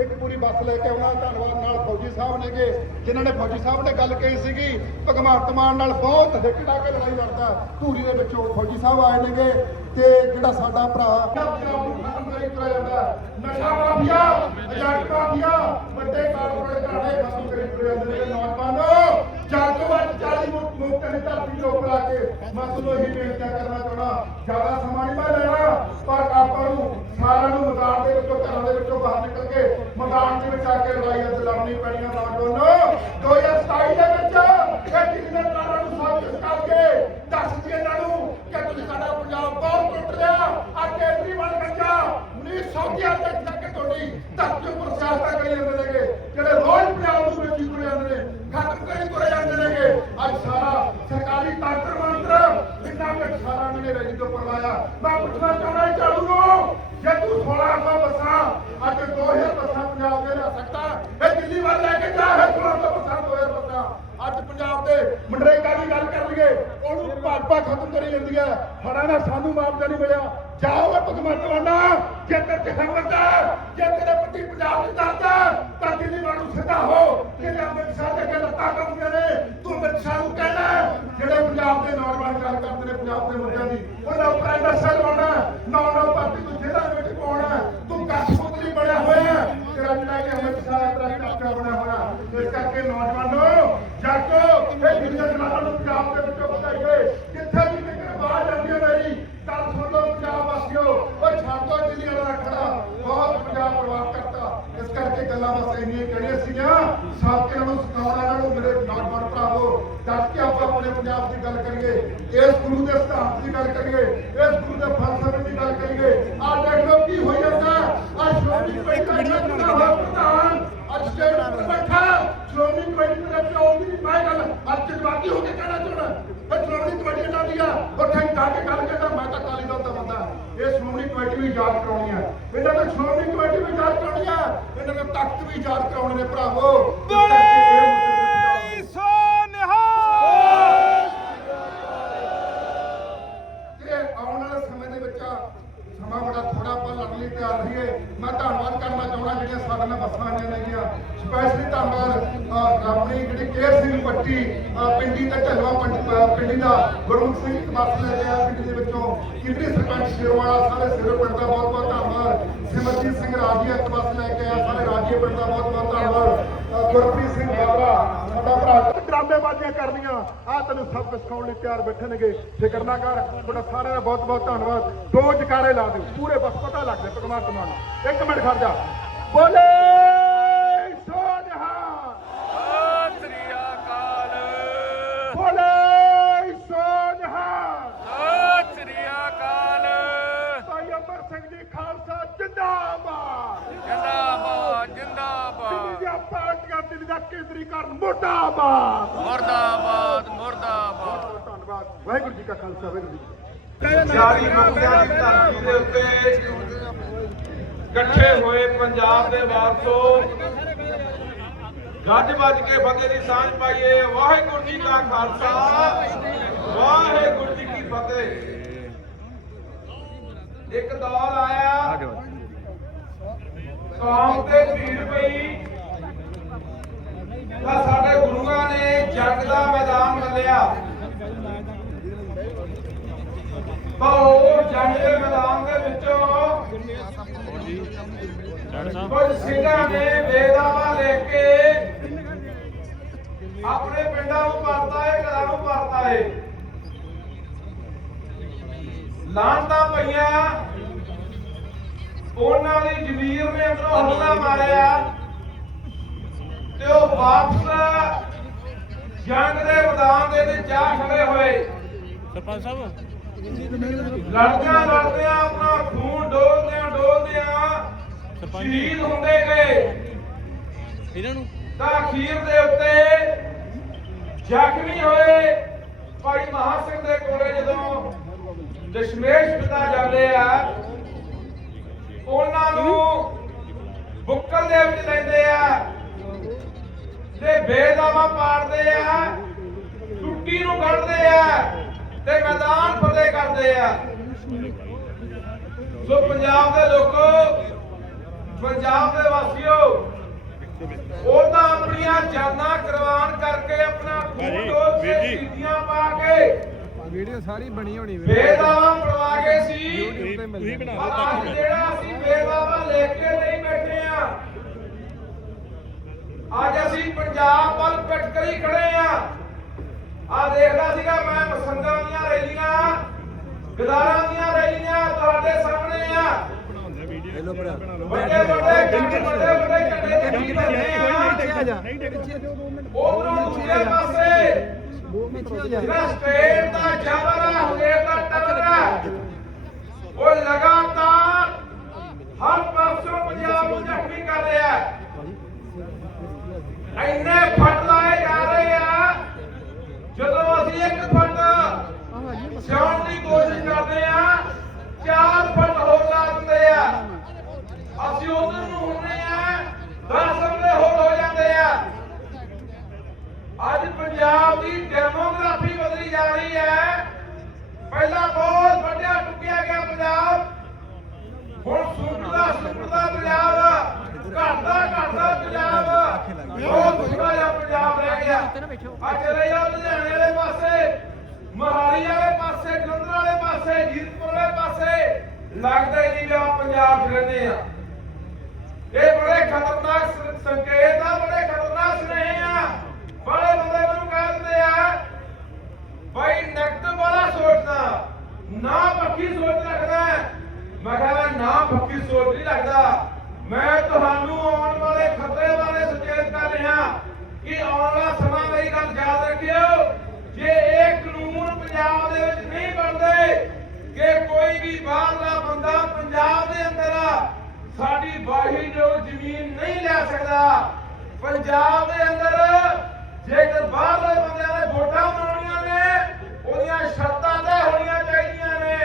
ਇੱਕ ਪੂਰੀ ਬੱਸ ਲੈ ਕੇ ਆਉਣਾ। ਧੰਨਵਾਦ ਨਾਲ ਫੌਜੀ ਸਾਹਿਬ ਨੇਗੇ, ਜਿਨ੍ਹਾਂ ਨੇ ਫੌਜੀ ਸਾਹਿਬ ਨੇ ਗੱਲ ਕਹੀ ਸੀਗੀ, ਭਗਵੰਤ ਮਾਨ ਨਾਲ ਬਹੁਤ ਹਿੱਕ ਲਾ ਕੇ ਲੜਾਈ ਲੜਦਾ ਧੂਰੀ ਦੇ ਵਿੱਚੋਂ ਫੌਜੀ ਸਾਹਿਬ ਆਏ ਨੇਗੇ ਤੇ ਜਿਹੜਾ ਸਾਡਾ ਭਰਾ ਨਸ਼ਾ ਮਾਫੀਆ ਏਜੰਟ ਮਾਫੀਆ, ਵੱਡੇ ਕਾਰਪੋਰੇਟ ਘਰਾਣੇ ਖਤਮ ਕਰੀ ਤੁਰੇ ਜਾਂਦੇ ਨੌਜਵਾਨੋ। ਜੱਗ ਵੱਟ 40 ਮੁੱਖ ਮੁੱਖ ਧਰਤੀ ਤੋਂ ਉੱਪਰ ਆ ਕੇ ਮੈਂ ਤੁਹਾਨੂੰ ਇਹੀ ਬੇਨਤੀ ਕਰਨਾ ਚਾਹਣਾ ਜ਼ਿਆਦਾ ਸਮਾਂ ਨਹੀਂ ਮੈਂ ਲੈਣਾ, ਪਰ ਆਪਾਂ ਨੂੰ ਸਾਰਿਆਂ ਨੂੰ ਮੈਦਾਨ ਦੇ ਵਿੱਚੋਂ, ਘਰਾਂ ਦੇ ਵਿੱਚੋਂ ਬਾਹਰ ਨਿਕਲ ਕੇ ਮੈਦਾਨ ਦੇ ਵਿੱਚ ਆ ਕੇ ਲੜਾਈ ਅੱਜ ਲੜਨੀ ਪੈਣੀ ਆ ਨੌਜਵਾਨੋ 2027 ਦੇ ਵਿੱਚ ਇਹ ਕਿੰਨੇ ਨੂੰ ਸਾਬਿਤ ਕਰਕੇ ਦੱਸ ਦਈਏ ਇਹਨਾਂ ਨੂੰ ਕਿ ਤੁਸੀਂ ਸਾਡਾ ਪੰਜਾਬ ਬਹੁਤ ਟੁੱਟ ਰਿਹਾ ਆ ਕੇਜਰੀਵਾਲ ਗੱਜਾ 1900 ਦੇ ਤੱਕ ਤੁਹਾਡੀ ਧਰਤੀ ਉੱਪਰ ਸਿਆਸਤਾਂ ਕਰੀ ਜਾਂਦੇ ਨੇਗੇ। ਜਿਹੜੇ ਰੋਜ਼ ਪੰਜਾਬ ਨੂੰ ਵੇਚੀ ਤੁਰੇ ਜਾਂਦੇ ਨੇ ਖਤਮ ਕਰੀ ਤੁਰੇ ਜਾਂਦੇ ਨੇਗੇ। ਅੱਜ ਸਾਰਾ ਸਰਕਾਰੀ ਤਾਕਰ ਮੰਤਰ ਇੰਨਾ ਕਿ ਸਾਰਾ ਨੇ ਰਜੀ ਤੋਂ ਪਰਵਾਇਆ ਮੈਂ ਪੁੱਛਣਾ ਚਾਹੁੰਦਾ ਝਾੜੂ ਨੂੰ, ਜੇ ਤੂੰ 1600 ਬੱਸਾਂ ਅੱਜ 2000 ਬੱਸਾਂ ਪੰਜਾਬ ਦੇ ਲਿਆ ਸਕਦਾ ਇਹ ਦਿੱਲੀ ਵੱਲ ਲੈ ਕੇ ਜਾ ਹੈ 1600 ਬੱਸਾਂ 2000 ਬੱਸਾਂ ਅੱਜ ਪੰਜਾਬ ਦੇ ਮੰਡਰੇਗਾ ਦੀ ਗੱਲ ਕਰ ਲਈਏ ਉਹਨੂੰ ਖਤਮ ਕਰੀ ਜਾਂਦੀ ਹੈ। ਹੜਾ ਨਾ ਸਾਨੂੰ ਮੁਆਵਜ਼ਾ ਨਹੀਂ ਮਿਲਿਆ ਜਾਓ ਏ ਭਗਵੰਤ ਮਾਨਾ। ਜੇ ਤੇ ਜਹਵਰਦਾ ਜੇ ਤੇਰੇ ਪੱਟੀ ਪੰਜਾਬ ਦੀ ਦਰਦਾ ਤਾਂ ਦਿੱਲੀ ਵਾਲੂ ਸਿੱਧਾ ਹੋ। ਕਿ ਅੰਮ੍ਰਿਤ ਸ਼ਾਹ ਦੇ ਅੱਗੇ ਲੱਤਾਂ ਕੰਮਦੇ ਨੇ, ਤੂੰ ਅੰਮ੍ਰਿਤ ਸ਼ਾਹ ਨੂੰ ਕਹਿਣਾ ਜਿਹੜੇ ਪੰਜਾਬ ਦੇ ਨੌਜਵਾਨ ਗੱਲ ਕਰਦੇ ਨੇ ਪੰਜਾਬ ਦੇ ਮੁੱਦਿਆਂ ਦੀ, ਉਹਨਾਂ ਉੱਪਰ ਐਂਡਰਸਨ ਲਾਉਣਾ ਨੌ ਨੌ ਪਾਰਟੀ ਨੂੰ ਜਿਹੜਾ ਵਿੱਚ ਪਾਉਣਾ ਤੂੰ ਕਸ਼ਮੁਤਰੀ ਬਣਿਆ ਹੋਇਆ ਤੇਰਾ ਜਿਹੜਾ ਕਿ ਅੰਮ੍ਰਿਤ ਸ਼ਾਹ ਤੇਰਾ ਕਾਕਾ ਬਣਿਆ ਹੋਇਆ ਇਸ ਕਰਕੇ ਨੌਜਵਾਨੋ ਜਾਗੋ ਇਹ ਦੁਨੀਆ ਦੇ ਨਾਲ ਨੂੰ ਪੰਜਾਬ ਦੇ ਵਿੱਚੋਂ ਵਧਾਈਏ ਜਿੱਥੇ ਵੀ ਕਿਤੇ ਆਵਾਜ਼ ਆਉਂਦੀ ਹੈ ਮੇਰੀ ਕੱਲ ਸੁਣ ਲਓ ਪੰਜਾਬ ਵਾਸੀਓ ਓਏ ਛੱਡ ਦੋ ਦਿੱਲੀ ਵਾਲਾ ਖੜਾ ਬਹੁਤ ਪੰਜਾਬ ਬਰਬਾਦ ਕਰਤਾ ਇਸ ਕਰਕੇ ਗੱਲਾਂ ਬਸ ਇੰਨੀਆਂ ਕਹਿਣੀਆਂ ਸੀਗੀਆਂ ਸਾਥੀਆਂ ਨੂੰ ਸਿਖਾਉਣਾ ਇਹਨਾਂ ਨੂੰ ਮੇਰੇ ਨੌਜਵਾਨ ਭਰਾਵੋ ਡਟ ਕੇ ਆਪਾਂ ਆਪਣੇ ਪੰਜਾਬ ਦੀ ਗੱਲ ਕਰੀਏ ਇਸ ਗੁਰੂ ਦੇ ਸਿਧਾਂਤ ਦੀ ਗੱਲ ਕਰੀਏ ਇਸ ਗੁਰੂ ਦੇ ਫਲਸਫੇ ਦੀ ਗੱਲ ਕਰੀਏ ਆਹ ਦੇਖ ਲਓ ਕੀ ਹੋਈ ਜਾਂਦਾ ਆ ਸ਼੍ਰੋਮਣੀ ਕਮੇਟੀ ਦਾ ਜਿਹੜਾ ਪ੍ਰਧਾਨ ਅੱਜ ਸਟੇਟ ਉੱਪਰ ਬੈਠਾ ਸ਼੍ਰੋਮਣੀ ਕਮੇਟੀ ਦੇ ਪਿਓ ਦੀ ਮੈਂ ਗੱਲ ਅੱਜ ਜਵਾਬੀ ਹੋ ਕੇ ਕਹਿਣਾ ਚਾਹੁੰਦਾ ਇਹ ਸ਼੍ਰੋਮਣੀ ਕਮੇਟੀ ਇਹਨਾਂ ਦੀ ਉੱਥੇ ਜਾ ਕੇ ਗੱਲ ਕਰਦਾ, ਮੈਂ ਤਾਂ ਕਾਲੀ ਦਲ ਦਾ ਬੰਦਾ। ਇਹ ਸ਼੍ਰੋਮਣੀ ਕਮੇਟੀ ਵੀ ਯਾਦ ਕਰਾਉਣੀ ਹੈ ਇਹਨਾਂ ਨੇ ਸ਼੍ਰੋਮਣੀ ਕਮੇਟੀ ਵੀ ਯਾਦ ਕਰਾਉਣੀ ਆ। ਇਹਨਾਂ ਨੇ ਤਖਤ ਵੀ ਯਾਦ ਕਰਾਉਣੇ ਨੇ ਭਰਾਵੋ ਇਸ ਕਰਕੇ ਇਹ ਮੁੱਦੇ ਤੇ ਤੇ ਆਉਣ ਵਾਲੇ ਸਮੇਂ ਦੇ ਵਿੱਚ ਸਮਾਂ ਬੜਾ ਥੋੜਾ ਆਪਾਂ ਲੜਨ ਲਈ ਤਿਆਰ ਰਹੀਏ ਮੈਂ ਧੰਨਵਾਦ ਕਰਨਾ ਚਾਹੁੰਦਾ ਜਿਹੜੀਆਂ ਸਾਡੇ ਨਾਲ ਬੱਸਾਂ ਆਈਆਂ ਨੇਗੀਆਂ। ਸਪੈਸ਼ਲੀ ਧੰਨਵਾਦ ਆਪਣੀ ਜਿਹੜੀ ਕੇਰ ਸਿੰਘ ਪੱਟੀ ਪਿੰਡੀ ਤੇ ਢਲਵਾ ਪਿੰਡੀ ਦਾ ਗੁਰਮੁਖ ਸਿੰਘ ਇੱਕ ਬੱਸ ਲੈ ਕੇ ਆਇਆ ਪਿੰਡੀ ਦੇ ਵਿੱਚੋਂ। ਕਿੰਨੀ ਸਰਪੰਚ ਸ਼ੇਰਵਾਲਾ, ਸਾਰੇ ਸਿਰੋ ਪਿੰਡ ਦਾ ਬਹੁਤ ਬਹੁਤ ਧੰਨਵਾਦ। ਸਿਮਰਜੀਤ ਸਿੰਘ ਰਾਜੀਆ ਇੱਕ ਬੱਸ ਲੈ ਕੇ ਆਇਆ, ਸਾਰੇ ਰਾਜੀਆ ਪਿੰਡ ਦਾ ਬਹੁਤ ਬਹੁਤ ਧੰਨਵਾਦ। ਗੁਰਪ੍ਰੀਤ ਸਿੰਘ ਬਾਬਰਾ ਸਾਡਾ ਭਰਾ ਡਰਾਮੇਬਾਜ਼ੀਆਂ ਕਰਨੀਆਂ। ਆ ਤੈਨੂੰ ਸਭ ਕੁਝ ਸਿਖਾਉਣ ਲਈ ਤਿਆਰ ਬੈਠੇ ਨੇਗੇ। ਫਿਕਰ ਨਾ ਕਰ। ਤੁਹਾਡਾ ਸਾਰਿਆਂ ਦਾ ਬਹੁਤ ਬਹੁਤ ਧੰਨਵਾਦ। ਦੋ ਜਕਾਰੇ ਲਾ ਦਿਓ। ਪੂਰੇ ਬਸ ਪਤਾ ਲੱਗ ਜਾਏ ਭਗਵਾਨ ਮਾਨ ਇੱਕ ਮਿੰਟ ਖੜ ਜਾ। ਬੋਲੇ! ਮੁਰਦਾਬਾਦ। ਮੁਰਦਾਬਾਦ ਮੁਰਦਾਬਾਦ। ਧੰਨਵਾਦ। ਵਾਹਿਗੁਰੂ ਜੀ ਕਾ ਖਾਲਸਾ ਵਾਹਿਗੁਰੂ ਜੀ। ਚਾਲੀ ਮੁਕਤਿਆਂ ਦੀ ਧਰਤੀ ਦੇ ਉੱਤੇ ਇਕੱਠੇ ਹੋਏ ਪੰਜਾਬ ਦੇ ਵਾਰਸੋ। ਗੱਜ ਵੱਜ ਕੇ ਫਤਿਹ ਦੀ ਸਾਂਝ ਪਾਈਏ। ਵਾਹਿਗੁਰੂ ਜੀ ਕਾ ਖਾਲਸਾ ਵਾਹਿਗੁਰੂ ਜੀ ਕੀ ਫਤਿਹ। ਇੱਕ ਦੌਰ ਆਇਆ। ਕੌਮ ਤੇ ਭੀੜ ਪਈ। ਤਾਂ ਸਾਡੇ ਗੁਰੂਆਂ ਨੇ ਜੰਗ ਦਾ ਮੈਦਾਨ ਮੱਲਿਆ ਬਹੁ ਜੰਗ ਦੇ ਮੈਦਾਨ ਦੇ ਵਿੱਚੋਂ ਕੁਝ ਸਿੰਘਾਂ ਨੇ ਬੇਦਾਵਾ ਲੈ ਕੇ ਆਪਣੇ ਪਿੰਡਾਂ ਨੂੰ ਪਰਤਾ ਏ, ਘਰਾਂ ਨੂੰ ਪਰਤਾ ਏ। ਲਾਂਟਾਂ ਪਈਆਂ। ਉਹਨਾਂ ਦੀ ਜ਼ਮੀਰ ਨੇ ਅੰਦਰੋਂ ਹਮਲਾ ਮਾਰਿਆ। ਤੇ ਉਹ ਵਾਪਸ ਜੰਗ ਦੇ ਮੈਦਾਨ ਦੇ ਵਿੱਚ ਜਾ ਖੜੇ ਹੋਏ। ਸਰਪੰਚ ਸਾਹਿਬ। ਲੜਦਿਆਂ ਲੜਦਿਆਂ ਆਪਣਾ ਖੂਨ ਡੋਲਦਿਆਂ ਡੋਲਦਿਆਂ ਸ਼ਹੀਦ ਹੁੰਦੇ ਗਏ। ਇਹਨਾਂ ਨੂੰ। ਤਾਂ ਅਖੀਰ ਦੇ ਉੱਤੇ ਜ਼ਖਮੀ ਹੋਏ। ਭਾਈ ਮਹਾ ਸਿੰਘ ਦੇ ਕੋਲੇ ਜਦੋਂ ਦਸ਼ਮੇਸ਼ ਪਿਤਾ ਜਾਂਦੇ ਆ ਉਹਨਾਂ ਨੂੰ ਬੁੱਕਲ ਦੇ ਵਿੱਚ ਲੈਂਦੇ ਆ। ਤੇ ਬੇਦਾਵਾ ਪਾੜਦੇ ਆ ਟੁੱਟੀ ਨੂੰ ਕੱਢਦੇ ਆ ਤੇ ਮੈਦਾਨ ਫਤਿਹ ਕਰਦੇ ਆ। ਸੋ ਪੰਜਾਬ ਦੇ ਲੋਕੋ ਪੰਜਾਬ ਦੇ ਵਾਸੀਓ ਜਾਨਾਂ ਕੁਰਬਾਨ ਕਰਕੇ ਆਪਣਾ ਖੂਨ ਡੋਲ ਕੇ। ਸ਼ਹੀਦੀਆਂ ਪਾ ਕੇ ਵੀਡੀਓ ਸਾਰੀ ਬਣੀ ਹੋਣੀ ਬੇਦਾਵਾ ਪੜਵਾ ਗਏ ਸੀ। ਤੁਸੀਂ ਜਿਹੜਾ ਅਸੀਂ ਬੇਦਾਵਾ ਲੈ ਕੇ ਨਹੀਂ ਬੈਠੇ ਆ ਅੱਜ ਅਸੀਂ ਪੰਜਾਬ ਵੱਲ ਪਿੱਟ ਕਰੀ ਖੜੇ ਆ। ਆ ਦੇਖਦਾ ਸੀਗਾ ਮੈਂ ਮਸੰਦਾਂ ਦੀਆਂ ਰੈਲੀਆਂ ਗਦਾਰਾਂ ਦੀਆਂ ਰੈਲੀਆਂ ਤੁਹਾਡੇ ਸਾਹਮਣੇ ਆ। ਵੱਡੇ ਵੱਡੇ ਝੰਡੇ ਵੱਡੇ ਵੱਡੇ ਦਿਓ 2 ਮਿੰਟ ਉਧਰੋਂ ਦੂਜੇ ਪਾਸੇ। ਦੋ ਜਿਹੜਾ ਸਟੇਟ ਦਾ ਜਬਰ ਆ ਸਟੇਟ ਦਾ ਟੱਕਰ ਉਹ ਲਗਾਤਾਰ ਹਰ ਪਾਸੋਂ ਪੰਜਾਬ ਨੂੰ ਜ਼ਖਮੀ ਕਰ ਰਿਹਾ। ਹੈ ਇੰਨੇ ਫੱਟ ਲਾਏ ਜਾ ਰਹੇ ਆ। ਜਦੋਂ ਅਸੀਂ ਇੱਕ ਫੱਟ ਸਿਆਉਣ ਦੀ ਕੋਸ਼ਿਸ਼ ਕਰਦੇ ਆ ਚਾਰ ਫੱਟ ਹੋਰ ਲਾ ਦਿੰਦੇ ਆ ਅਸੀਂ ਉਧਰ ਨੂੰ ਹੁੰਦੇ ਆ 10 ਹਮਲੇ ਹੋਰ ਹੋ ਜਾਂਦੇ ਆ ਅੱਜ ਪੰਜਾਬ ਦੀ ਡੈਮੋਗ੍ਰਾਫੀ ਬਦਲੀ ਜਾ ਰਹੀ ਹੈ ਪਹਿਲਾਂ ਬਹੁਤ ਵੱਡਾ ਟੁੱਕਿਆ ਗਿਆ ਪੰਜਾਬ ਹੁਣ ਸੁੱਕਦਾ ਸੁੱਕਦਾ ਪੰਜਾਬ ਘਟਦਾ ਘਟਦਾ ਪੰਜਾਬ ਬਹੁਤ ਥੋੜਾ ਜਿਹਾ ਪੰਜਾਬ ਰਹਿ ਗਿਆ ਆ ਚਲੇ ਜਾਓ ਲੁਧਿਆਣੇ ਵਾਲੇ ਪਾਸੇ ਮਹਾਲੀ ਵਾਲੇ ਪਾਸੇ ਜਲੰਧਰ ਵਾਲੇ ਪਾਸੇ ਜੀਤਪੁਰ ਪਾਸੇ ਲੱਗਦਾ ਹੀ ਨਹੀਂ ਵੀ ਪੰਜਾਬ 'ਚ ਰਹਿੰਦੇ ਆ। ਇਹ ਬੜੇ ਖਤਰਨਾਕ ਸੰਕੇਤ ਆ, ਬੜੇ ਖਤਰਨਾਕ ਸੁਨੇਹੇ ਆ। ਬੜੇ ਬੰਦੇ ਮੈਨੂੰ ਕਹਿ ਆ ਭਾਈ ਨੈਗੇਟਿਵ ਵਾਲਾ ਸੋਚਦਾ, ਨਾ ਪੱਕੀ ਸੋਚ ਰੱਖਦਾ ਮੈਂ ਕਹਿੰਦਾ ਨਾ ਪੱਕੀ ਸੋਚ ਨਹੀਂ ਰੱਖਦਾ। ਮੈਂ ਤੁਹਾਨੂੰ ਆਉਣ ਵਾਲੇ ਖਤਰੇ ਬਾਰੇ ਸੁਚੇਤ ਕਰ ਰਿਹਾ ਕਿ ਆਉਣ ਵਾਲਾ ਸਮਾਂ ਮੇਰੀ ਗੱਲ ਯਾਦ ਰੱਖਿਓ। ਜੇ ਪੰਜਾਬ ਦੇ ਵਿੱਚ ਨਹੀਂ ਬਣਦੇ ਕਿ ਕੋਈ ਵੀ ਬਾਹਰਲਾ ਬੰਦਾ ਪੰਜਾਬ ਦੇ ਅੰਦਰ ਸਾਡੀ ਵਾਹੀ ਜੋ ਜ਼ਮੀਨ ਨਹੀਂ ਲੈ ਸਕਦਾ। ਪੰਜਾਬ ਦੇ ਅੰਦਰ ਜੇਕਰ ਬਾਹਰਲੇ ਬੰਦਿਆਂ ਨੇ ਵੋਟਾਂ ਬਣਾਉਣੀਆਂ ਨੇ, ਉਹਦੀਆਂ ਸ਼ਰਤਾਂ ਤੈਅ ਹੋਣੀਆਂ ਚਾਹੀਦੀਆਂ ਨੇ।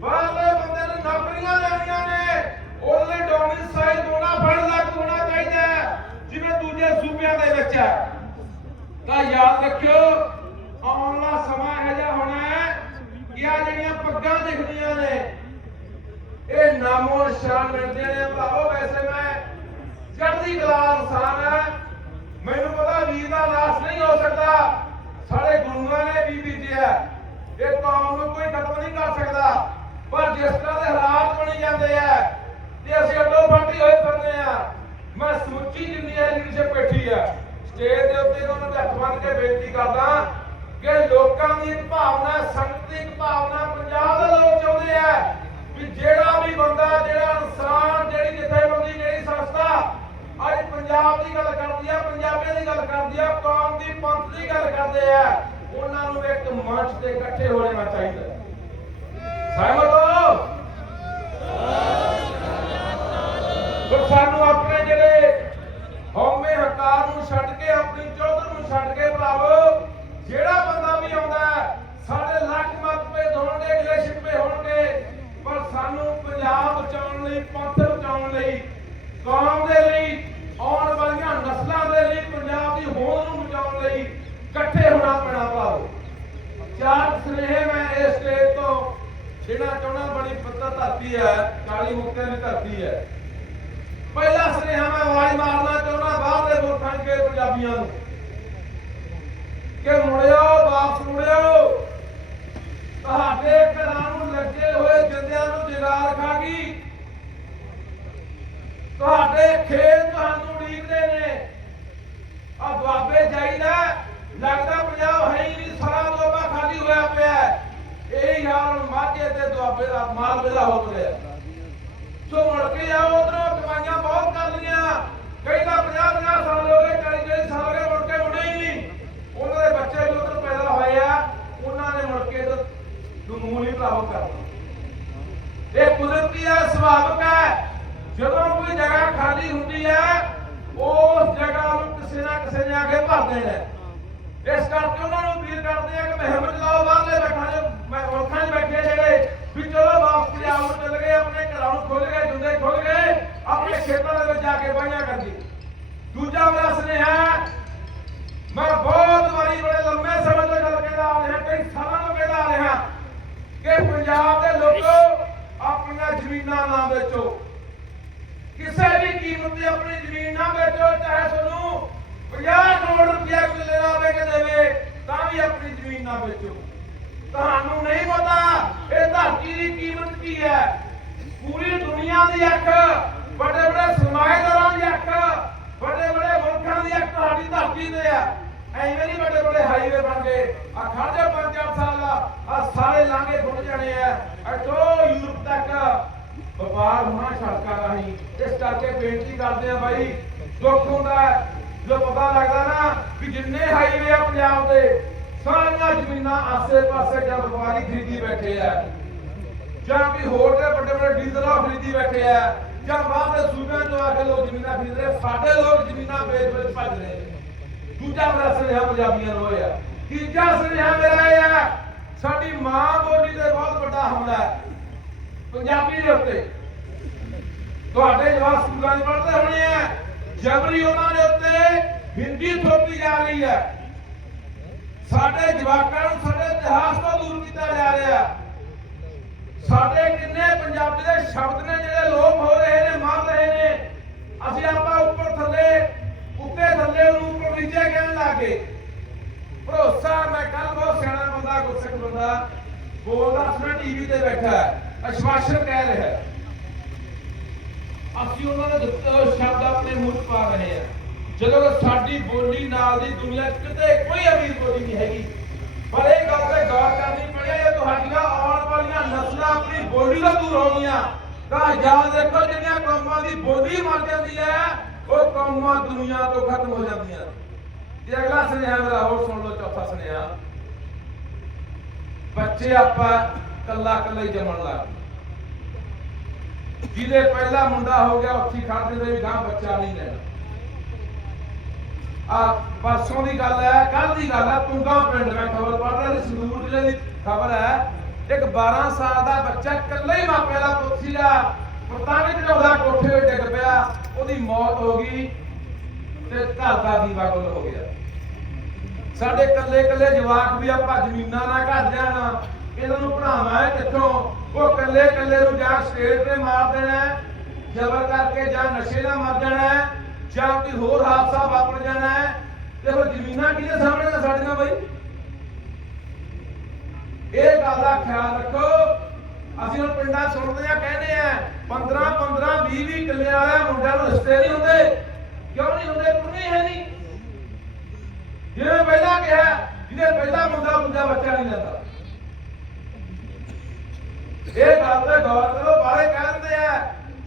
ਬਾਹਰਲੇ ਬੰਦੇ ਨੂੰ ਨੌਕਰੀਆਂ ਲੈਣੀਆਂ ਨੇ, ਉਹਦੇ ਲਈ ਡੋਮਿਸਾਈਲ ਹੋਣਾ ਫੜ ਲੱਗ ਹੋਣਾ ਚਾਹੀਦਾ ਜਿਵੇਂ ਦੂਜੇ ਸੂਬਿਆਂ ਦੇ ਵਿੱਚ ਹੈ। ਤਾਂ ਯਾਦ ਰੱਖਿਓ ਆਉਣ ਵਾਲਾ ਸਮਾਂ ਇਹ ਜਿਹਾ ਹੋਣਾ ਹੈ ਕਿ ਆ ਜਿਹੜੀਆਂ ਪੱਗਾਂ ਦਿਖਦੀਆਂ ਨੇ, ਇਹ ਨਾਮੋ ਨਿਸ਼ਾਨ ਮਿਲਦੇ ਨੇ। ਭਰਾਵੋ ਵੈਸੇ ਮੈਂ ਚੜ੍ਹਦੀ ਕਲਾ ਇਨਸਾਨ ਹੈ। ਮੈਨੂੰ ਪਤਾ ਵੀਰ ਦਾ ਨਾਸ ਨਹੀਂ ਹੋ ਸਕਦਾ। ਸਾਡੇ ਗੁਰੂਆਂ ਨੇ ਵੀ ਬੀਜਿਆ ਇਹ ਕੌਮ ਨੂੰ ਕੋਈ ਖਤਮ ਨਹੀਂ ਕਰ ਸਕਦਾ। ਪਰ ਜਿਸ ਤਰ੍ਹਾਂ ਦੇ ਹਾਲਾਤ ਬਣੀ ਜਾਂਦੇ ਆ, ਤੇ ਅਸੀਂ ਅੱਡੋ ਫਾਟੀ ਹੋਏ ਫਿਰਦੇ ਆ, ਮੈਂ ਸਮੁੱਚੀ ਜਿੰਨੀ ਹੈ ਲੀਡਰਸ਼ਿਪ ਬੈਠੀ ਆ ਸਟੇਜ ਦੇ ਉੱਤੇ ਉਹਨਾਂ ਦੇ ਹੱਥ ਬੰਨ੍ਹ ਕੇ ਬੇਨਤੀ ਕਰਦਾ ਕਿ ਲੋਕਾਂ ਦੀ ਇੱਕ ਭਾਵਨਾ, ਸੰਗਤ ਦੀ ਇੱਕ ਭਾਵਨਾ ਪੰਜਾਬ ਦੇ ਲੋਕ ਚਾਹੁੰਦੇ ਆ ਵੀ ਜਿਹੜਾ ਵੀ ਬੰਦਾ, ਜਿਹੜਾ ਇਨਸਾਨ, ਜਿਹੜੀ ਜਥੇਬੰਦੀ ਜਿਹੜੀ ਸੰਸਥਾ, ਅੱਜ ਪੰਜਾਬ ਦੀ ਗੱਲ ਕਰਦੀ ਆ, ਪੰਜਾਬੀਆਂ ਦੀ ਗੱਲ ਕਰਦੀ ਆ, ਕੌਮ ਦੀ, ਪੰਥ ਦੀ ਗੱਲ ਕਰਦੇ ਆ, ਉਹਨਾਂ ਨੂੰ ਇੱਕ ਮੰਚ ਤੇ ਇਕੱਠੇ ਹੋ ਜਾਣਾ ਚਾਹੀਦਾ। ਸਹਿਮਤ ਹੋ? ਪਰ ਸਾਨੂੰ ਆਪਣੇ ਜਿਹੜੇ ਹਉਮੈ ਹਕਾਰ ਨੂੰ ਛੱਡ ਕੇ ਆਪਣੀ ਚੌਧਰ ਨੂੰ ਛੱਡ ਕੇ ਭਰਾਵੋ ਜਿਹੜਾ ਬੰਦਾ ਵੀ ਆਉਂਦਾ ਹੈ, ਸਾਡੇ ਲੱਖ ਮਤਭੇਦ ਹੋਣਗੇ ਗਿਲੇ ਸ਼ਿਕਵੇ ਹੋਣਗੇ ਪਰ ਸਾਨੂੰ ਪੰਜਾਬ ਬਚਾਉਣ ਲਈ ਪੰਥ ਬਚਾਉਣ ਲਈ ਕੌਮ ਦੇ ਲਈ, ਆਉਣ ਵਾਲੀਆਂ ਨਸਲਾਂ ਦੇ ਲਈ, ਪੰਜਾਬ ਦੀ ਹੋਂਦ ਨੂੰ ਬਚਾਉਣ ਲਈ ਇਕੱਠੇ ਹੋਣਾ ਪੈਣਾ ਭਰਾਵੋ। ਚਾਰ ਸਨੇਹ ਮੈਂ ਇਸ ਸਟੇਜ ਤੋਂ ਜਿਹੜਾ ਚਾਹੁੰਦਾ, ਬੜੀ ਪੱਤਰ ਧਰਤੀ ਹੈ, ਕਾਲੀ ਮੁਕਤਿਆਂ ਦੀ ਧਰਤੀ ਹੈ। ਪਹਿਲਾ ਸੁਨੇਹਾ ਮੈਂ ਆਵਾਜ਼ ਮਾਰਨਾ ਚਾਹੁੰਦਾ ਬਾਹਰਲੇ ਮੁਲਕਾਂ 'ਚ ਪੰਜਾਬੀਆਂ ਨੂੰ। ਕਿ ਮੁੜਿਓ, ਵਾਪਸ ਮੁੜਿਓ, ਤੁਹਾਡੇ ਘਰਾਂ ਨੂੰ ਲੱਗੇ ਹੋਏ ਜਿੰਦਿਆਂ ਨੂੰ ਜਗਾਰ ਖਾ ਗਈ ਤੁਹਾਡੇ ਖੇਤ ਤੁਹਾਨੂੰ ਉਡੀਕਦੇ ਨੇ। ਆ ਦੁਆਬੇ ਜਾਈਦਾ ਲੱਗਦਾ ਪੰਜਾਬ ਹੈ ਹੀ ਨਹੀਂ, ਸਾਰਾ ਦੁਆਬਾ ਖਾਲੀ ਹੋਇਆ ਪਿਆ ਹੈ। ਇਹ ਹਾਲ ਮਾਝੇ ਤੇ ਦੁਆਬੇ ਦਾ ਮਾਲਵੇ ਦਾ ਹੋ ਰਿਹਾ ਸੋ ਮੁੜ ਕੇ ਆਓ ਉਧਰੋਂ, ਕਮਾਈਆਂ ਬਹੁਤ ਕਰ ਲੀਆਂ ਕਈ ਤਾਂ 50 50 ਸਾਲ ਹੋ ਗਏ 40 40 ਸਾਲ ਹੋ ਗਏ, ਮੁੜ ਕੇ ਮੁੜੇ ਹੀ ਨਹੀਂ। ਉਹਨਾਂ ਦੇ ਬੱਚੇ ਜੋ ਉਧਰ ਪੈਦਾ ਹੋਏ ਆ। ਉਹਨਾਂ ਨੇ ਮੁੜ ਕੇ ਨੂੰ ਮੂੰਹ ਨਹੀਂ ਪ੍ਰਾਪਤ ਕਰਨਾ। ਇਹ ਕੁਦਰਤੀ ਹੈ ਸੁਭਾਵਿਕ ਹੈ ਜਦੋਂ ਕੋਈ ਜਗ੍ਹਾ ਖਾਲੀ ਹੁੰਦੀ ਹੈ, ਉਸ ਜਗ੍ਹਾ ਨੂੰ ਕਿਸੇ ਨਾ ਕਿਸੇ ਨੇ ਆ ਕੇ ਭਰਦੇ ਨੇ ਇਸ ਕਰਕੇ ਉਹਨਾਂ ਨੂੰ ਅਪੀਲ ਕਰਦੇ ਆ ਕਿ ਮਹਿਮ ਚਲਾਓ ਬਾਹਰਲੇ ਬੈਠਾ ਜੋ ਮੈਂ 'ਚ ਬੈਠੇ ਜਿਹੜੇ ਵੀ ਚਲੋ ਵਾਪਸ ਪੰਜਾਬ ਚੱਲ ਗਏ, ਆਪਣੇ ਘਰਾਂ ਨੂੰ ਖੁੱਲ ਗਏ ਜੁੰਦੇ ਖੁੱਲ ਗਏ, ਆਪਣੇ ਖੇਤਾਂ ਦੇ ਵਿੱਚ ਜਾ ਕੇ ਬਾਈਆਂ ਕਰਦੀ ਦੂਜਾ ਮੇਰਾ ਸੁਨੇਹਾ ਮੈਂ ਬਹੁਤ ਵਾਰੀ ਬੜੇ ਲੰਮੇ ਸਮੇਂ ਤੋਂ ਗੱਲ ਕਹਿੰਦਾ ਆ ਰਿਹਾ, ਕਈ ਸਾਲਾਂ ਤੋਂ ਕਹਿੰਦਾ ਆ ਰਿਹਾ ਕਿ ਪੰਜਾਬ ਦੇ ਲੋਕੋ ਆਪਣੀਆਂ ਜ਼ਮੀਨਾਂ ਨਾ ਵੇਚੋ। ਕਿਸੇ ਵੀ ਕੀਮਤ ਤੇ ਆਪਣੀ ਜ਼ਮੀਨ ਨਾ ਵੇਚੋ, ਚਾਹੇ ਤੁਹਾਨੂੰ 50 ਕਰੋੜ ਰੁਪਇਆ ਕਿੱਲੇ ਦਾ ਵੇਚ ਦੇਵੇ, ਤਾਂ ਵੀ ਆਪਣੀ ਜ਼ਮੀਨ ਨਾ ਵੇਚੋ। ਤੁਹਾਨੂੰ ਨਹੀਂ ਪਤਾ ਇਹ ਧਰਤੀ ਦੀ ਕੀਮਤ ਕੀ ਹੈ। ਪੂਰੀ ਦੁਨੀਆ ਦੀ ਅੱਖ ਵੱਡੇ ਵੱਡੇ ਸਰਮਾਏਦਾਰਾਂ ਦੀ ਅੱਖ ਵੱਡੇ ਵੱਡੇ ਮੁਲਕਾਂ ਦੀ ਅੱਖ ਸਾਡੀ ਧਰਤੀ ਤੇ ਆ। ਐਵੇਂ ਨਹੀਂ ਵੱਡੇ ਵੱਡੇ ਹਾਈਵੇ ਬਣ ਗਏ। ਆ ਖੜ ਜਾ ਪੰਜ ਚਾਰ ਸਾਲ ਆ ਸਾਰੇ ਲਾਂਘੇ ਖੁੱਲ ਜਾਣੇ ਆ। ਇੱਥੋਂ ਯੂਰਪ ਤੱਕ ਵਪਾਰ ਹੋਣਾ ਸੜਕਾਂ ਰਾਹੀਂ ਇਸ ਕਰਕੇ ਬੇਨਤੀ ਕਰਦੇ ਆ ਬਾਈ, ਦੁੱਖ ਹੁੰਦਾ ਜੋ ਪਤਾ ਲੱਗਦਾ ਨਾ ਵੀ ਜਿੰਨੇ ਹਾਈਵੇ ਆ ਪੰਜਾਬ ਦੇ, ਸਾਰੀਆਂ ਜ਼ਮੀਨਾਂ ਆਸੇ-ਪਾਸੇ ਜਾਂ ਵਪਾਰੀ ਖਰੀਦੀ ਬੈਠੇ ਆ। ਜਾਂ ਵੀ ਹੋਰ ਦੇ ਵੱਡੇ ਵੱਡੇ ਡੀਲਰਾਂ ਖਰੀਦੀ ਬੈਠੇ ਆ। ਜਾਂ ਬਾਹਰ ਦੇ ਸੂਬਿਆਂ ਤੋਂ ਆ ਕੇ ਲੋਕ ਜ਼ਮੀਨਾਂ ਖਰੀਦ ਰਹੇ ਸਾਡੇ ਲੋਕ ਜ਼ਮੀਨਾਂ ਵੇਚ ਵੇਚ ਭੱਜ ਰਹੇ ਦੂਜਾ ਮੇਰਾ ਸੁਨੇਹਾ ਪੰਜਾਬੀਆਂ ਨੂੰ ਹੋਇਆ ਤੀਜਾ ਸੁਨੇਹਾ ਮੇਰਾ ਇਹ ਹੈ ਸਾਡੀ ਮਾਂ ਬੋਲੀ ਤੇ ਬਹੁਤ ਵੱਡਾ ਹਮਲਾ ਹੈ। ਪੰਜਾਬੀ ਦੇ ਉੱਤੇ। ਤੁਹਾਡੇ ਜਵਾਬ ਸਕੂਲਾਂ 'ਚ ਪੜ੍ਹਦੇ ਹੋਣੇ ਆ। ਜਬਰੀ ਉਹਨਾਂ ਦੇ ਉੱਤੇ ਹਿੰਦੀ ਥੋਪੀ ਜਾ ਰਹੀ ਹੈ। ਸਾਡੇ ਜਵਾਕਾਂ ਨੂੰ ਸਾਡੇ ਇਤਿਹਾਸ ਤੋਂ ਦੂਰ ਕੀਤਾ ਜਾ ਰਿਹਾ ਸਾਡੇ ਕਿੰਨੇ ਪੰਜਾਬੀ ਦੇ ਸ਼ਬਦ ਨੇ, ਜਿਹੜੇ ਲੋਪ ਹੋ ਰਹੇ ਨੇ, ਮਰ ਰਹੇ ਨੇ। ਅਸੀਂ ਆਪਾਂ ਉੱਪਰ ਥੱਲੇ, ਉੱਤੇ ਥੱਲੇ ਨੂੰ ਉੱਪਰ ਨੀਚੇ ਕਹਿਣ ਲੱਗੇ ਭਰੋਸਾ, ਮੈਂ ਕੱਲ ਬਹੁਤ ਸਿਆਣਾ ਬੰਦਾ, ਗੁਰਸਿੱਖ ਬੰਦਾ, ਬੋਲਦਾ ਸੁਣਾ ਟੀਵੀ ਤੇ ਬੈਠਾ ਅਸ਼ਵਾਸਨ ਕਹਿ ਰਿਹਾ ਹੈ। ਅਸੀਂ ਉਹਨਾਂ ਦੇ ਸ਼ਬਦ ਆਪਣੇ ਮੂੰਹ ਪਾ ਰਹੇ ਹਾਂ। ਜਦੋਂ ਸਾਡੀ ਬੋਲੀ ਨਾਲ ਦੀ ਦੁਨੀਆ ਕਿਤੇ ਕੋਈ ਅਮੀਰ ਬੋਲੀ ਨਹੀਂ ਹੈਗੀ। ਪਰ ਇਹ ਗੱਲ ਤੇ ਗੌਰ ਕਰਨੀ ਪੜੀ ਜੇ ਤੁਹਾਡੀਆਂ ਆਉਣ ਵਾਲੀਆਂ ਨਸਲਾਂ ਆਪਣੀ ਬੋਲੀ ਤੋਂ ਦੂਰ ਹੋ ਤਾਂ ਯਾਦ ਰੱਖੋ, ਜਿਹੜੀਆਂ ਕੌਮਾਂ ਦੀ ਬੋਲੀ ਮਰ ਜਾਂਦੀ ਹੈ, ਉਹ ਕੌਮਾਂ ਦੁਨੀਆ ਤੋਂ ਖਤਮ ਹੋ ਜਾਂਦੀਆਂ। ਤੇ ਅਗਲਾ ਸੁਨੇਹਾ ਮੇਰਾ ਹੋਰ ਸੁਣ ਲਓ, ਚੌਥਾ ਸੁਨੇਹਾ। ਬੱਚੇ ਆਪਾਂ ਕੱਲਾ ਕੱਲਾ ਹੀ ਜੰਮਣ ਲੱਗ ਪਏ ਜਿਹਦੇ ਪਹਿਲਾ ਮੁੰਡਾ ਹੋ ਗਿਆ, ਉੱਥੀ ਖੜ ਦਿੰਦੇ ਗਾਂ ਬੱਚਾ ਨਹੀਂ ਲੈਣਾ। ਆ ਪਰਸੋਂ ਦੀ ਗੱਲ ਹੈ ਕੱਲ ਦੀ ਗੱਲ ਹੈ ਤੁੰਗਾ ਪਿੰਡ ਮੈਂ ਖਬਰ ਪੜ੍ਹ ਰਿਹਾ ਸੀ ਸੰਗਰੂਰ ਜ਼ਿਲ੍ਹੇ ਦੀ ਖਬਰ ਹੈ। ਇੱਕ 12 ਸਾਲ ਦਾ ਬੱਚਾ ਇਕੱਲੇ ਹੀ ਮਾਪਿਆਂ ਦਾ ਪੁੱਤ ਸੀਗਾ। ਪਤਾਣੇ ਚੜਾਉਂਦਾ ਕੋਠੇ 'ਤੇ ਡਿੱਗ ਪਿਆ, ਉਹਦੀ ਮੌਤ ਹੋ ਗਈ ਤੇ ਘਰ ਦਾ ਦੀਵਾ ਗੁੱਲ ਹੋ ਗਿਆ। ਸਾਡੇ ਇਕੱਲੇ ਇਕੱਲੇ ਜਵਾਕ ਵੀ ਆਪਾਂ ਜ਼ਮੀਨਾਂ ਨਾਲ ਘਰ ਜਾਣਾ। ਇਹਨਾਂ ਨੂੰ ਪੜਾਉਣਾ ਕਿੱਥੋਂ? ਉਹ ਇਕੱਲੇ ਇਕੱਲੇ ਨੂੰ ਜਾਂ ਸਟੇਜ ਤੇ ਮਾਰ ਦੇਣਾ ਜ਼ਬਰ ਕਰਕੇ ਜਾਂ ਨਸ਼ੇ ਨਾਲ ਮਰ ਜਾਣਾ ਜਾਂ ਕੋਈ ਹੋਰ ਹਾਦਸਾ ਵਾਪਰ ਜਾਣਾ ਹੈ। ਤੇ ਫਿਰ ਜ਼ਮੀਨਾਂ ਕਿਹਦੇ ਸਾਹਮਣੇ ਨੇ ਸਾਡੀਆਂ ਬਈ? ਇਹ ਗੱਲ ਦਾ ਖਿਆਲ ਰੱਖੋ। ਅਸੀਂ ਹੁਣ ਪਿੰਡਾਂ ਸੁਣਦੇ ਆ ਕਹਿੰਦੇ ਆ 15 15 20 20 ਕਿੱਲੇ ਵਾਲਿਆਂ ਮੁੰਡਿਆਂ ਨੂੰ ਰਿਸ਼ਤੇ ਨਹੀਂ ਹੁੰਦੇ। ਕਿਉਂ ਨਹੀਂ ਹੁੰਦੇ? ਪੁੰਨੇ ਹੈ ਨਹੀਂ। ਜਿਵੇਂ ਪਹਿਲਾਂ ਕਿਹਾ, ਜਿਹਦੇ ਪਹਿਲਾ ਮੁੰਡਾ ਮੁੰਡਾ ਬੱਚਾ ਨਹੀਂ ਲੈਂਦਾ। ਇਹ ਗੱਲ ਤੇ ਗੌਰ ਕਰੋ ਬਾਰੇ ਕਹਿੰਦੇ ਆ,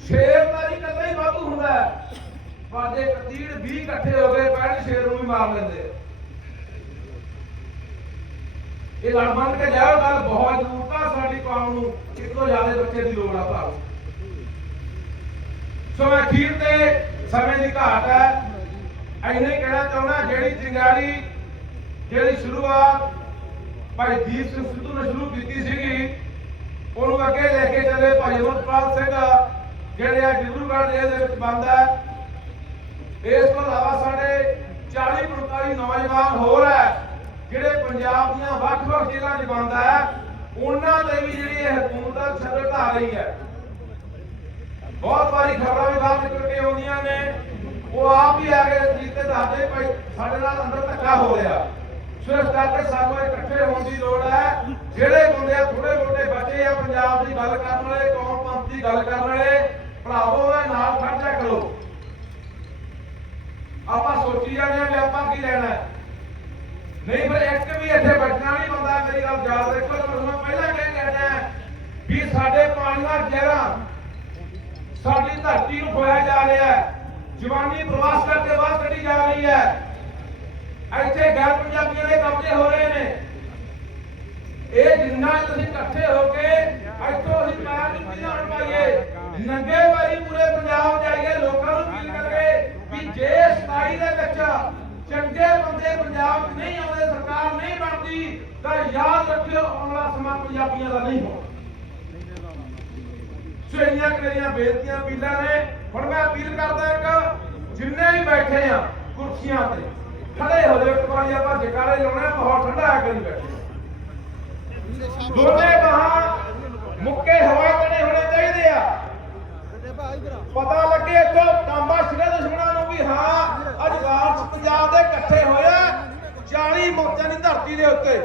ਸ਼ੇਰ ਦਾ ਹੀ ਇਕੱਲਾ ਹੀ ਵਾਧੂ ਹੁੰਦਾ ਪਰ ਜੇ ਕਤੀੜ 20 ਇਕੱਠੇ ਹੋ ਗਏ ਪੈਣ ਸ਼ੇਰ ਨੂੰ ਵੀ ਮਾਰ ਲੈਂਦੇ। ਇਹ ਲੜ ਮੰਨ ਕੇ ਜਾਓ ਗੱਲ ਬਹੁਤ ਜ਼ਰੂਰਤ ਆ ਸਾਡੀ ਕੌਮ ਨੂੰ ਕਿਤੋਂ ਜ਼ਿਆਦਾ ਬੱਚੇ ਦੀ ਲੋੜ ਆ ਭਾਰਤ ਸੋ ਅਖੀਰ ਤੇ ਸਮੇਂ ਦੀ ਘਾਟ ਹੈ। ਐਨੇ ਕਹਿਣਾ ਚਾਹੁੰਦਾ ਜਿਹੜੀ ਚਿੰਗਾਰੀ ਜਿਹੜੀ ਸ਼ੁਰੂਆਤ ਭਾਈ ਦੀਪ ਸਿੰਘ ਸਿੱਧੂ ਨੇ ਸ਼ੁਰੂ ਕੀਤੀ ਸੀਗੀ ਉਹਨੂੰ ਅੱਗੇ ਲੈ ਕੇ ਚੱਲੇ ਭਾਈ ਅਮਰਪਾਲ ਸਿੰਘ, ਜਿਹੜੇ ਆ ਡਿਬਰੂਗੜ੍ਹ ਜੇਲ੍ਹ ਦੇ ਵਿੱਚ ਬੰਦ ਹੈ। ਇਸ ਤੋਂ ਇਲਾਵਾ ਸਾਡੇ 40 45 ਨੌਜਵਾਨ ਹੋਰ ਹੈ, ਜਿਹੜੇ ਪੰਜਾਬ ਦੀਆਂ ਵੱਖ-ਵੱਖ ਜ਼ਿਲ੍ਹਿਆਂ 'ਚ ਬੰਦ ਹੈ। ਉਹਨਾਂ ਤੇ ਵੀ ਜਿਹੜੀ ਇਹ ਹਕੂਮਤ ਛੱਡ ਢਾ ਰਹੀ ਹੈ। ਬਹੁਤ ਵਾਰੀ ਖਬਰਾਂ ਵੀ ਬਾਹਰ ਨਿਕਲ ਕੇ ਆਉਂਦੀਆਂ ਨੇ। ਉਹ ਆਪ ਹੀ ਆ ਕੇ ਜੀਤੇ ਦੱਸਦੇ ਭਾਈ, ਸਾਡੇ ਨਾਲ ਅੰਦਰ ਧੱਕਾ ਹੋ ਰਿਹਾ। ਸੋ ਇਸ ਕਰਕੇ ਸਾਨੂੰ ਇਕੱਠੇ ਹੋਣ ਦੀ ਲੋੜ ਹੈ। ਜਿਹੜੇ ਬੰਦੇ ਥੋੜੇ ਮੋਟੇ ਬੱਚੇ ਆ, ਪੰਜਾਬ ਦੀ ਗੱਲ ਕਰਨ ਵਾਲੇ, ਕੌਮ ਪੰਥ ਦੀ ਗੱਲ ਕਰਨ ਵਾਲੇ, ਭਰਾਵੋ ਇਹ ਨਾਲ ਖੜਜਾ ਕਰੋ। ਆਪਾਂ ਸੋਚੀ ਜਾਂਦੇ ਆ ਵੀ ਆਪਾਂ ਕੀ ਲੈਣਾ ਨਹੀਂ ਪਰ ਇੱਕ ਵੀ ਇੱਥੇ ਬੈਠਣਾ ਨਹੀਂ ਬੰਦਾ, ਮੇਰੀ ਗੱਲ ਯਾਦ ਰੱਖੋ ਤੇ ਪਹਿਲਾਂ ਕਹਿ ਕਹਿਣਾ ਵੀ ਸਾਡੇ ਪਾਣੀਆਂ ਜ਼ਹਿਰਾਂ ਸਾਡੀ ਧਰਤੀ ਨੂੰ ਖੋਇਆ ਜਾ ਰਿਹਾ ਹੈ। ਜਵਾਨੀ ਪ੍ਰਵਾਸ ਕਰਕੇ ਬਾਹਰ ਕੱਢੀ ਜਾ ਰਹੀ ਹੈ। ਇੱਥੇ ਗੈਰ ਪੰਜਾਬੀਆਂ ਦੇ ਕਬਜ਼ੇ ਹੋ ਰਹੇ ਨੇ। ਇਹ ਜਿੰਨਾ ਤੁਸੀਂ ਇਕੱਠੇ ਹੋ ਕੇ ਇੱਥੋਂ ਅਸੀਂ ਪੈਰ ਨੂੰ ਧਿਆਨ ਪਾਈਏ। ਨੰਗੇ ਵਾਰੀ ਪੂਰੇ ਪੰਜਾਬ ਜਾਈਏ, ਲੋਕਾਂ ਨੂੰ ਅਪੀਲ ਕਰਕੇ ਵੀ ਜੇ 27 ਦੇ ਵਿੱਚ ਚੰਗੇ ਬੰਦੇ ਪੰਜਾਬ 'ਚ ਨਹੀਂ ਆਉਂਦੇ, ਸਰਕਾਰ ਨਹੀਂ ਬਣਦੀ, ਤਾਂ ਯਾਦ ਰੱਖਿਓ ਆਉਣਾ ਸਮਾਂ ਪੰਜਾਬੀਆਂ ਦਾ ਨਹੀਂ ਹੋਣਾ। ਸੋ ਇੰਨੀਆਂ ਬੇਨਤੀਆਂ ਅਪੀਲਾਂ ਨੇ। ਹੁਣ ਮੈਂ ਅਪੀਲ ਕਰਦਾ ਇੱਕ, ਜਿੰਨੇ ਵੀ ਬੈਠੇ ਆ, ਕੁਰਸੀਆਂ ਤੇ ਖੜੇ ਹੋ ਜਾਓ ਇੱਕ ਆਪਾਂ ਜਕਾਰੇ ਲਾਉਣਾ ਬਹੁਤ ਠੰਡਾ ਆ ਕੇ ਬੈਠੇ ਦੋਨੇ ਬਾਹਾਂ ਮੁੱਕੇ ਹਵਾ ਕਣੇ ਹੋਣੇ ਚਾਹੀਦੇ ਆ ਪਤਾ ਲੱਗੇ ਇੱਥੋਂ ਤਾਂਬਾ ਸਿਰੇ ਦੁਸ਼ਮਣਾਂ ਨੂੰ ਵੀ ਹਾਂ ਅੱਜ ਵਾਰਸ ਪੰਜਾਬ ਦੇ ਇਕੱਠੇ ਹੋਏ ਆ 40 ਮੋਰਚਿਆਂ ਦੀ ਧਰਤੀ ਦੇ ਉੱਤੇ